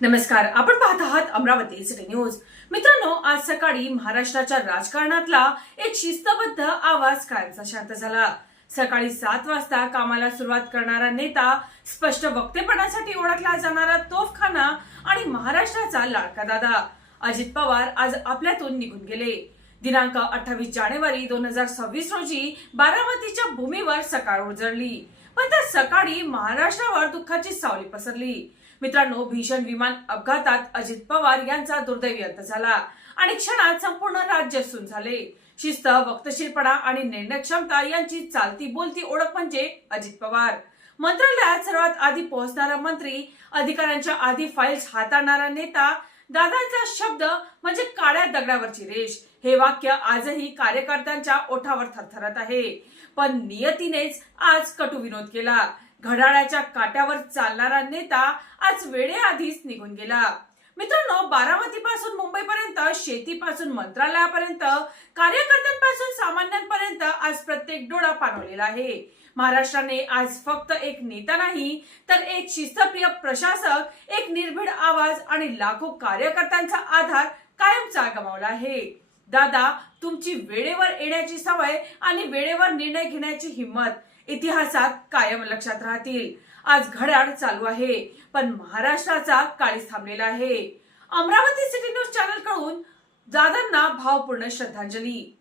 नमस्कार, आपण पाहत आहात अमरावती सिटी न्यूज. मित्रांनो, आज सकाळी महाराष्ट्राच्या राजकारणातला एक शिस्तबद्ध आवाज कायमचा शांत झाला. सकाळी 7 वाजता कामाला सुरुवात करणारा नेता, स्पष्ट वक्तेपणासाठी ओळखला जाणारा तोफखाना आणि महाराष्ट्राचा लाडका दादा अजित पवार आज आपल्यातून निघून गेले. दिनांक 28 जानेवारी 2026 रोजी बारामतीच्या भूमीवर सकाळ उजळली, पण त्या सकाळी महाराष्ट्रावर दुःखाची सावली पसरली. मित्रांनो, भीषण विमान अपघातात अजित पवार यांचा दुर्दैवी अंत झाला आणि क्षणात संपूर्ण राज्य सुन्न झाले. शिस्त, वक्तशीरपणा आणि निर्णयक्षमता यांची चालती बोलती ओळख म्हणजे अजित पवार. मंत्रालयात सर्वात आधी पोहोचणारा मंत्री, अधिकाऱ्यांच्या आधी फाईल्स हाताळणारा नेता, दादांचा शब्द म्हणजे काळ्या दगडावरची रेष. हे वाक्य आजही कार्यकर्त्यांच्या ओठावर थरथरत आहे. पण नियतीनेच आज कटू विनोद केला. घड्याळाच्या काट्यावर चालणारा नेता आज वेळेआधीच निघून गेला. मित्रांनो, बारामतीपासून मुंबईपर्यंत, शेतीपासून मंत्रालयापर्यंत, कार्यकर्त्यांपासून सामान्यांपर्यंत आज प्रत्येक डोळा पाणवलेला आहे. महाराष्ट्राने आज फक्त एक नेता नाही, तर एक शिस्तप्रिय प्रशासक, एक निर्भीड आवाज आणि लाखो कार्यकर्त्यांचा आधार कायमचा गमावला आहे. दादा, तुमची वेळेवर येण्याची सवय आणि वेळेवर निर्णय घेण्याची हिंमत इतिहासात कायम लक्षात राहतील. आज घड्याळ चालू आहे, पण महाराष्ट्राचा काळीज थांबलेला आहे. अमरावती सिटी न्यूज चॅनल कडून दादांना भावपूर्ण श्रद्धांजली.